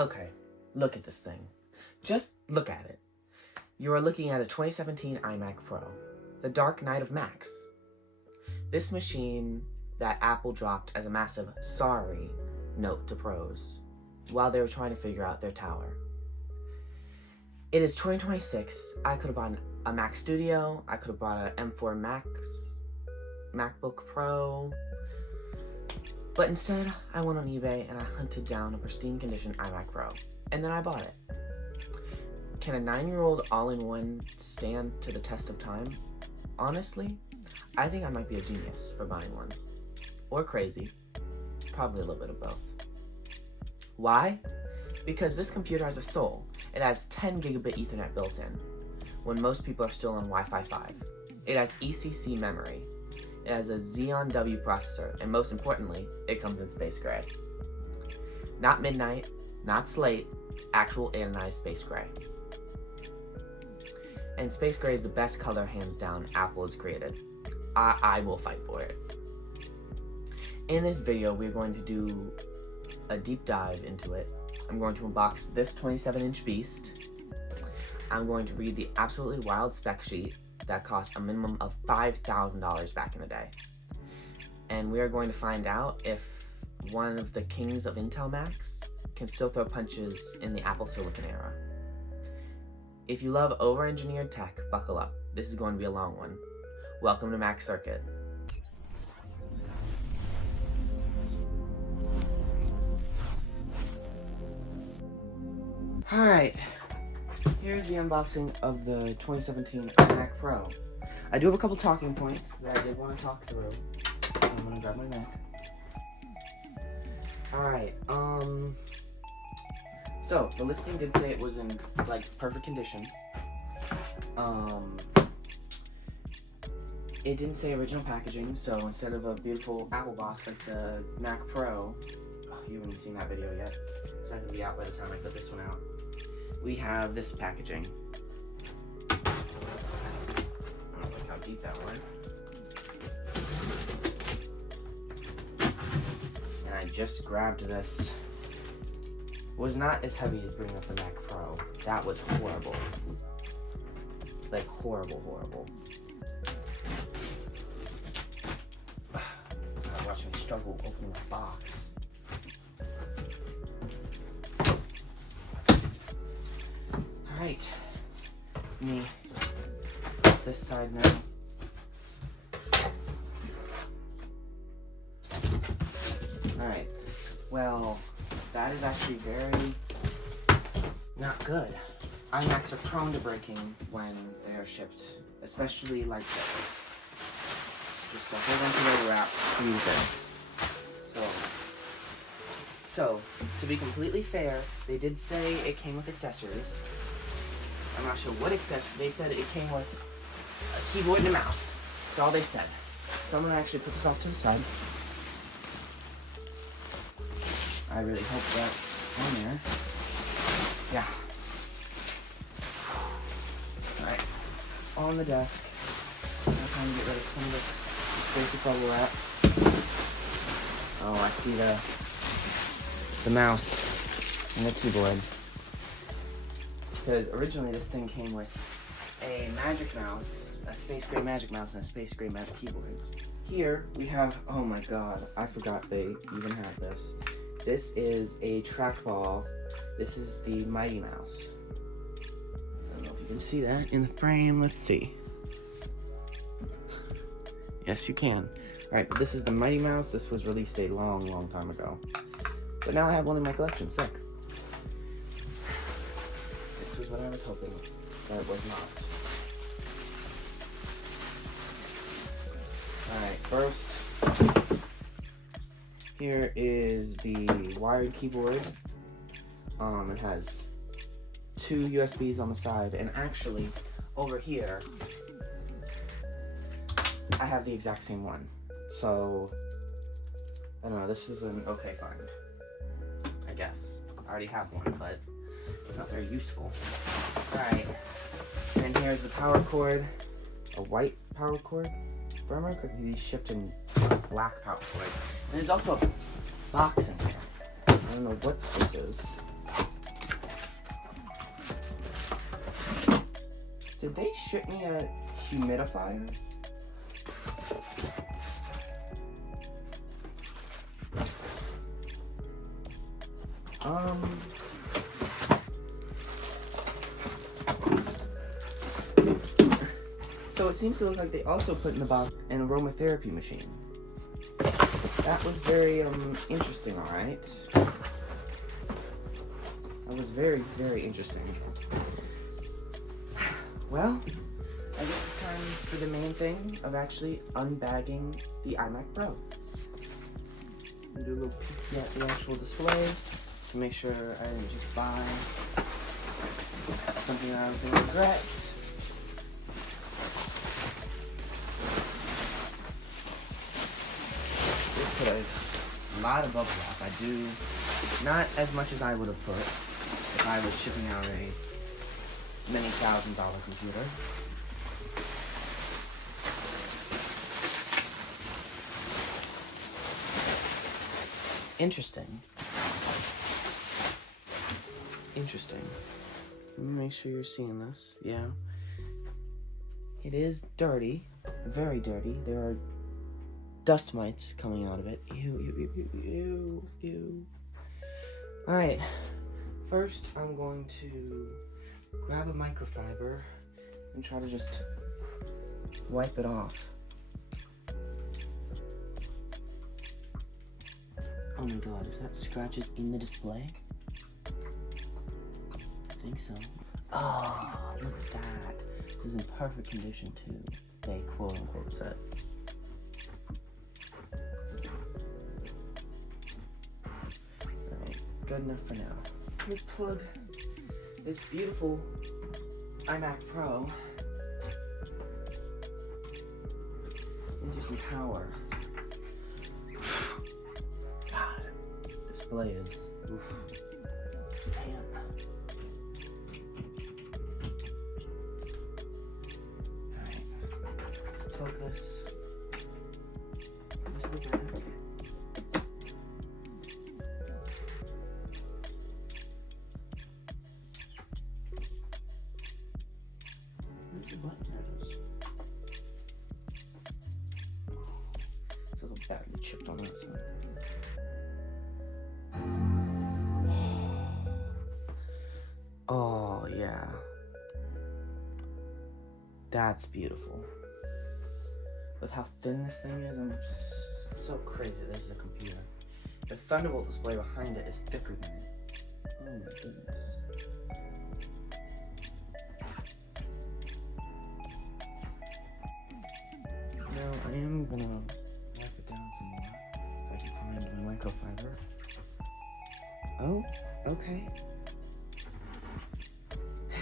Okay, look at this thing. Just look at it. You are looking at a 2017 iMac Pro, the dark night of Macs. This machine that Apple dropped as a massive sorry note to pros while they were trying to figure out their tower. It is 2026. I could have bought a Mac Studio. I could have bought an M4 MacBook Pro. But instead, I went on eBay and I hunted down a pristine condition iMac Pro. And then I bought it. Can a 9-year-old all-in-one stand to the test of time? Honestly, I think I might be a genius for buying one. Or crazy. Probably a little bit of both. Why? Because this computer has a soul. It has 10 gigabit Ethernet built in, when most people are still on Wi-Fi 5. It has ECC memory. It has a Xeon W processor, and most importantly, it comes in space gray. Not midnight, not slate, actual anodized space gray. And space gray is the best color, hands down, Apple has created. I will fight for it. In this video, we're going to do a deep dive into it. I'm going to unbox this 27-inch beast. I'm going to read the absolutely wild spec sheet that cost a minimum of $5,000 back in the day. And we are going to find out if one of the kings of Intel Macs can still throw punches in the Apple Silicon era. If you love over-engineered tech, buckle up. This is going to be a long one. Welcome to Mac Circuit. Alright, here's the unboxing of the 2017 iMac Pro. I do have a couple talking points that I did want to talk through. I'm gonna grab my Mac. Alright, so the listing did say it was in, like, perfect condition. It didn't say original packaging, so instead of a beautiful Apple box like the Mac Pro, you haven't seen that video yet. It's not gonna be out by the time I put this one out. We have this packaging. I don't like how deep that went. And I just grabbed this. Was not as heavy as bringing up the Mac Pro. That was horrible. Like horrible, horrible. Watch me struggle opening the box. Alright, me this side now. Alright, well, that is actually very not good. iMacs are prone to breaking when they are shipped, especially like this. Just a whole bunch of leather wrap squeezed in. So, to be completely fair, they did say it came with accessories. I'm not sure what accessories. They said it came with a keyboard and a mouse. That's all they said. So I'm going to actually put this off to the side. I really hope that's on there. Yeah. Alright. It's on the desk. I'm trying to get rid of some of this basic bubble wrap. Oh, I see the mouse and the keyboard. Because originally this thing came with a Magic Mouse, a Space Gray Magic Mouse, and a Space Gray Magic Keyboard. Here we have, oh my god, I forgot they even had this. This is a trackball. This is the Mighty Mouse. I don't know if you can see that in the frame. Let's see. Yes, you can. Alright, but this is the Mighty Mouse. This was released a long, long time ago. But now I have one in my collection. Sick. This was what I was hoping, but it was not. Alright, first, here is the wired keyboard. It has 2 USBs on the side, and actually, over here, I have the exact same one. So, I don't know, this is an okay find. I guess. I already have one, but it's not very useful. Alright, and here's the power cord. A white power cord. If I remember correctly, these shipped in black power cord. And there's also a box in here. I don't know what this is. Did they ship me a humidifier? So it seems to look like they also put in the box an aromatherapy machine. That was very interesting, alright. That was very, very interesting. Well, I guess it's time for the main thing of actually unbagging the iMac Pro. Do a little peek at the actual display to make sure I didn't just buy something that I was going to regret. Just put a lot of bubble wrap. I do not as much as I would have put if I was shipping out a many $1,000 computer. Interesting. Interesting. Let me make sure you're seeing this. Yeah. It is dirty. Very dirty. There are dust mites coming out of it. Ew. Alright. First, I'm going to grab a microfiber and try to just wipe it off. Oh my god, is that scratches in the display? I think so. Oh, look at that. This is in perfect condition too, they quote unquote said. Alright, good enough for now. Let's plug this beautiful iMac Pro into some power. Display is oof. Man. Alright, let's plug this into the back. Where's the button? There it is. It's a little badly chipped on that side. Oh, yeah. That's beautiful. With how thin this thing is, I'm so crazy this is a computer. The Thunderbolt display behind it is thicker than it. Oh my goodness. Now, I am gonna wipe it down some more, if I can find my microfiber. Oh, okay.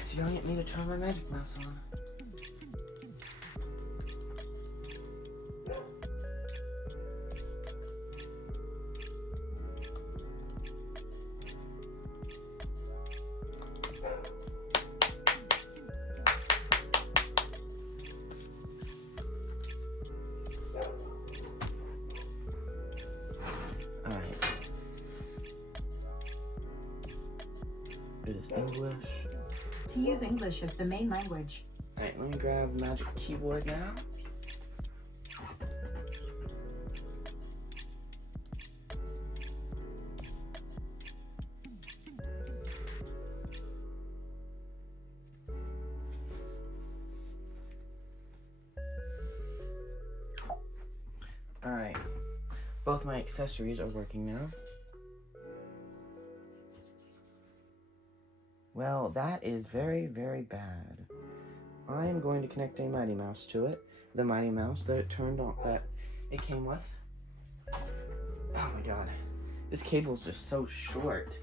It's yelling at me to turn my magic mouse on. Alright. It is English. To use English as the main language. Alright, let me grab Magic Keyboard now. Alright, both my accessories are working now. Well, that is very, very bad. I am going to connect a Mighty Mouse to it. The Mighty Mouse that it turned on, that it came with. Oh my god. This cable is just so short.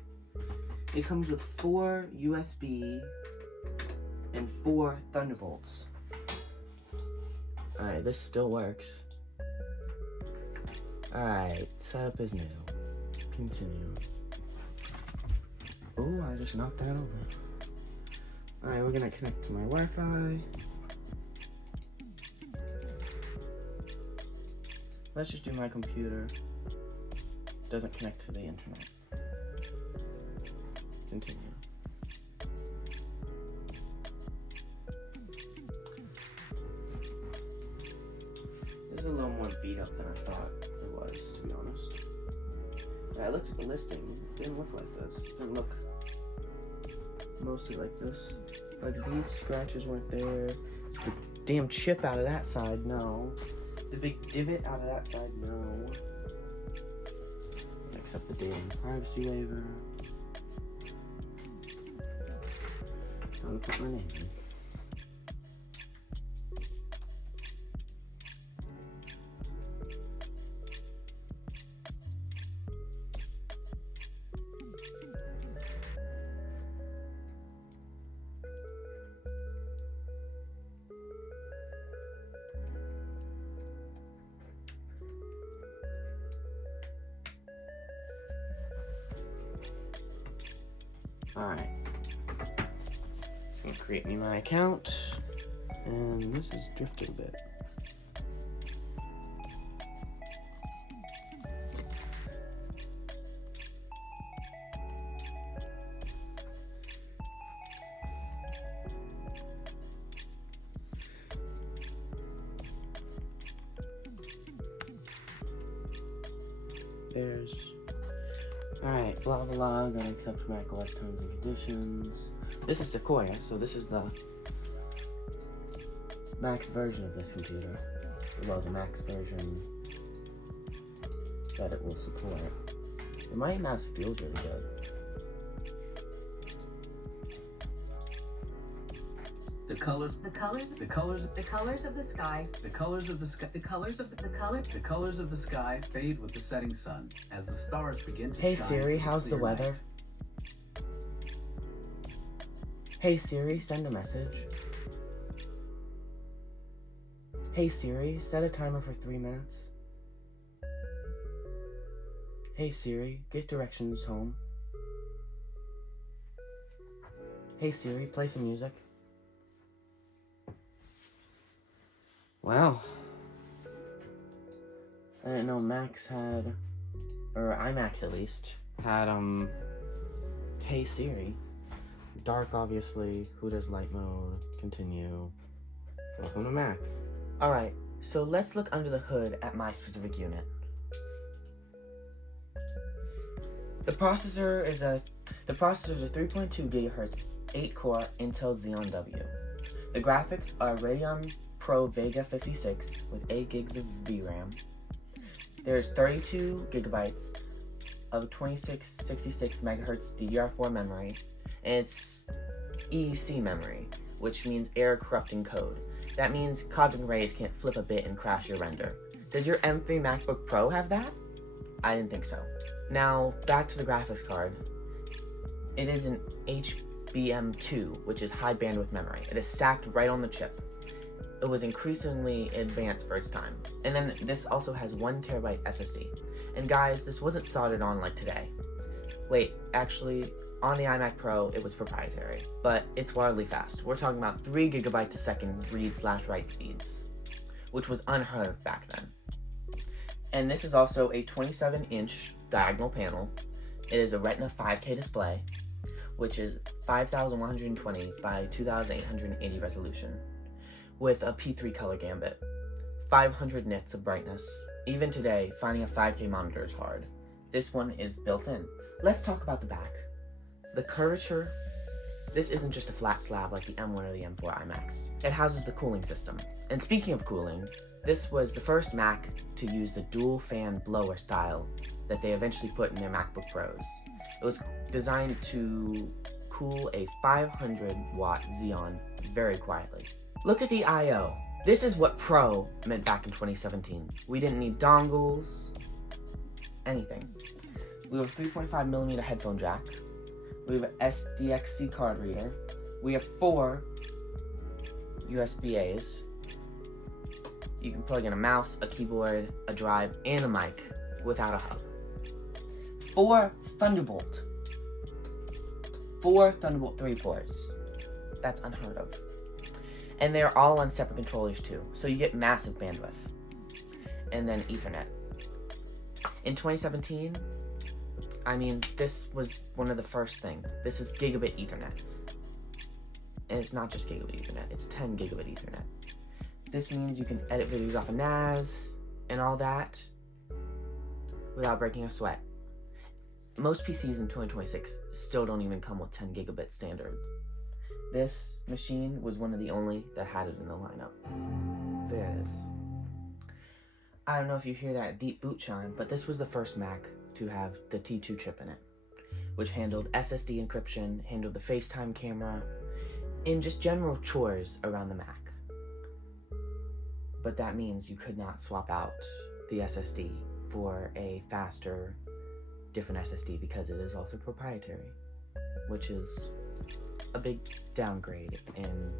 It comes with 4 USB and 4 Thunderbolts. Alright, this still works. Alright, setup is new. Continue. Oh, I just knocked that over. Alright, we're gonna connect to my Wi-Fi. Let's just do my computer. Doesn't connect to the internet. Continue. a little more beat up than I thought it was, to be honest. I looked at the listing. It didn't look like this. It didn't look mostly like this. Like these scratches weren't there. The damn chip out of that side, no. The big divot out of that side, no. Except the damn privacy waiver. Gotta put my name in. Alright. Just gonna create me my account. And this is drifting a bit. There's alright, blah blah blah, gonna accept Mac OS terms and conditions. This is Sequoia, so this is the Max version of this computer. Well, the Max version that it will support. The Mighty Mouse feels really good. The colors of the sky fade with the setting sun as the stars begin to Hey shine. Siri, in how's the clear weather? night. Hey Siri, send a message. Hey Siri, set a timer for 3 minutes. Hey Siri, get directions home. Hey Siri, play some music. Wow. I didn't know Macs had, or iMacs at least, had, Hey Siri. Dark, obviously. Who does light mode? Continue. Welcome to Mac. Alright, so let's look under the hood at my specific unit. The processor is a 3.2 GHz 8-core Intel Xeon W. The graphics are Radeon Pro Vega 56 with 8 gigs of VRAM. There's 32 gigabytes of 2666 megahertz DDR4 memory, and it's EEC memory, which means error corrupting code. That means cosmic rays can't flip a bit and crash your render. Does your M3 MacBook Pro have that? I didn't think so. Now, back to the graphics card. It is an HBM2, which is high bandwidth memory. It is stacked right on the chip. It was increasingly advanced for its time. And then this also has 1 terabyte SSD. And guys, this wasn't soldered on like today. Wait, actually, on the iMac Pro, it was proprietary, but it's wildly fast. We're talking about 3 gigabytes a second read/write speeds, which was unheard of back then. And this is also a 27-inch diagonal panel. It is a Retina 5K display, which is 5120 by 2880 resolution, with a P3 color gambit, 500 nits of brightness. Even today, finding a 5K monitor is hard. This one is built in. Let's talk about the back. The curvature, this isn't just a flat slab like the M1 or the M4 iMacs. It houses the cooling system. And speaking of cooling, this was the first Mac to use the dual fan blower style that they eventually put in their MacBook Pros. It was designed to cool a 500 watt Xeon very quietly. Look at the I/O. This is what Pro meant back in 2017. We didn't need dongles, anything. We have a 3.5mm headphone jack. We have an SDXC card reader. We have 4 USB-As. You can plug in a mouse, a keyboard, a drive, and a mic without a hub. 4 Thunderbolt 3 ports. That's unheard of. And they're all on separate controllers too, so you get massive bandwidth. And then Ethernet. In 2017, I mean, this was one of the first things. This is gigabit Ethernet. And it's not just gigabit Ethernet, it's 10 gigabit Ethernet. This means you can edit videos off of NAS, and all that without breaking a sweat. Most PCs in 2026 still don't even come with 10 gigabit standard. This machine was one of the only that had it in the lineup. There it is. I don't know if you hear that deep boot chime, but this was the first Mac to have the T2 chip in it, which handled SSD encryption, handled the FaceTime camera, and just general chores around the Mac. But that means you could not swap out the SSD for a faster, different SSD because it is also proprietary, which is a big downgrade in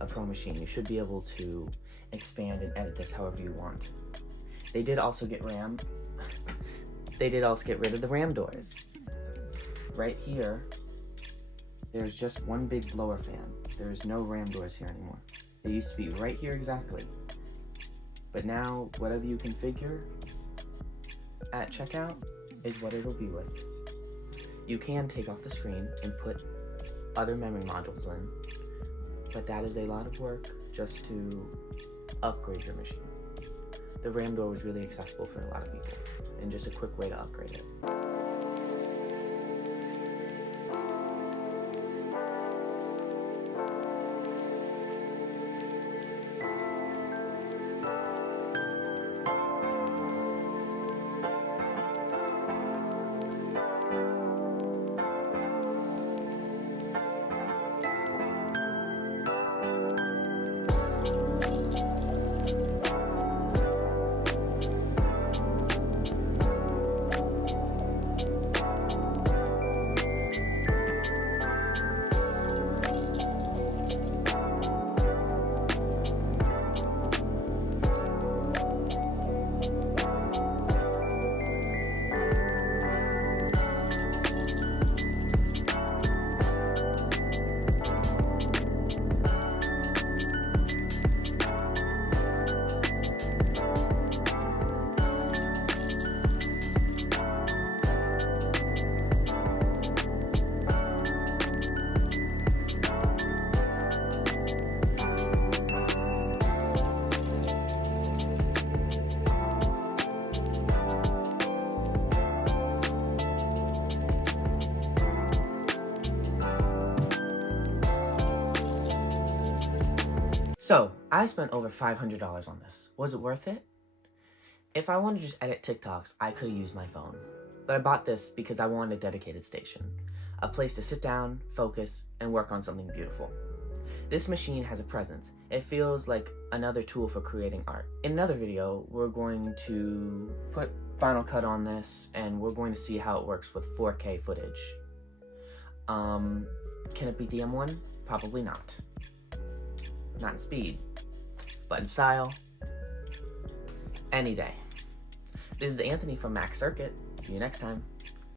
a Pro machine. You should be able to expand and edit this however you want. They did also get RAM. They did also get rid of the RAM doors. Right here, there's just one big blower fan. There's no RAM doors here anymore. They used to be right here exactly. But now, whatever you configure at checkout is what it'll be with. You can take off the screen and put other memory modules in, but that is a lot of work just to upgrade your machine. The RAM door was really accessible for a lot of people, and just a quick way to upgrade it. So, I spent over $500 on this. Was it worth it? If I wanted to just edit TikToks, I could have used my phone. But I bought this because I wanted a dedicated station. A place to sit down, focus, and work on something beautiful. This machine has a presence. It feels like another tool for creating art. In another video, we're going to put Final Cut on this, and we're going to see how it works with 4K footage. Can it beat the M1? Probably not. Not in speed, but in style, any day. This is Anthony from Mac Circuit. See you next time.